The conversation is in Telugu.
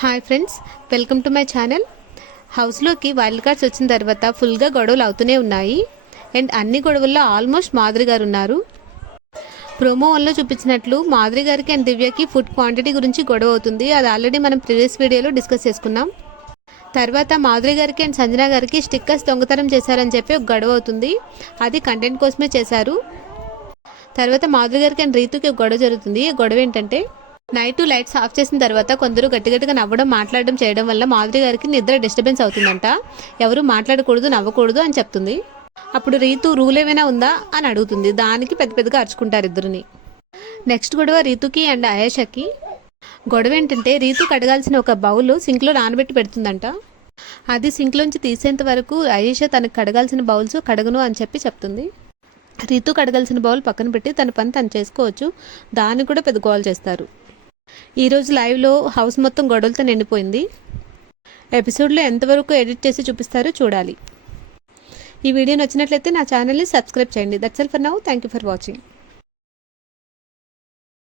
Hi friends, welcome to my channel. హౌస్లోకి వైల్డ్ కార్డ్స్ వచ్చిన తర్వాత ఫుల్గా గొడవలు అవుతూనే ఉన్నాయి. అండ్ అన్ని గొడవల్లో ఆల్మోస్ట్ మాధురి గారు ఉన్నారు. ప్రోమో వన్లో చూపించినట్లు మాధురి గారికి అండ్ దివ్యకి ఫుడ్ క్వాంటిటీ గురించి గొడవ అవుతుంది. అది ఆల్రెడీ మనం ప్రీవియస్ వీడియోలో డిస్కస్ చేసుకున్నాం. తర్వాత మాధురి గారికి అండ్ సంజన గారికి స్టిక్కర్స్ దొంగతనం చేశారని చెప్పి ఒక గొడవ అవుతుంది. అది కంటెంట్ కోసమే చేశారు. తర్వాత మాధురి గారికి అండ్ రీతుకి ఒక గొడవ జరుగుతుంది. ఈ గొడవ ఏంటంటే, నైట్ లైట్స్ ఆఫ్ చేసిన తర్వాత కొందరు గట్టిగా నవ్వడం మాట్లాడడం చేయడం వల్ల మాధురి గారికి నిద్ర డిస్టర్బెన్స్ అవుతుందంట. ఎవరు మాట్లాడకూడదు, నవ్వకూడదు అని చెప్తుంది. అప్పుడు రీతు రూల్ ఏమైనా ఉందా అని అడుగుతుంది. దానికి పెద్దగా అరుచుకుంటారు ఇద్దరిని. నెక్స్ట్ గొడవ రీతుకి అండ్ ఆయేషాకి. గొడవ ఏంటంటే, రీతు కడగాల్సిన ఒక బౌల్ సింక్లో నానబెట్టి పెడుతుందంట. అది సింక్లోంచి తీసేంత వరకు ఆయేషా తనకు కడగాల్సిన బౌల్స్ కడగను అని చెప్పి చెప్తుంది. రీతు కడగాల్సిన బౌల్ పక్కన పెట్టి తన పని తను చేసుకోవచ్చు, దాన్ని కూడా పెద్ద గోల్ చేస్తారు. ఈరోజు లైవ్లో హౌస్ మొత్తం గొడవలతో నిండిపోయింది. ఎపిసోడ్లో ఎంతవరకు ఎడిట్ చేసి చూపిస్తారో చూడాలి. ఈ వీడియో నచ్చినట్లయితే నా ఛానల్ని సబ్స్క్రైబ్ చేయండి. That's all for now. Thank you for watching.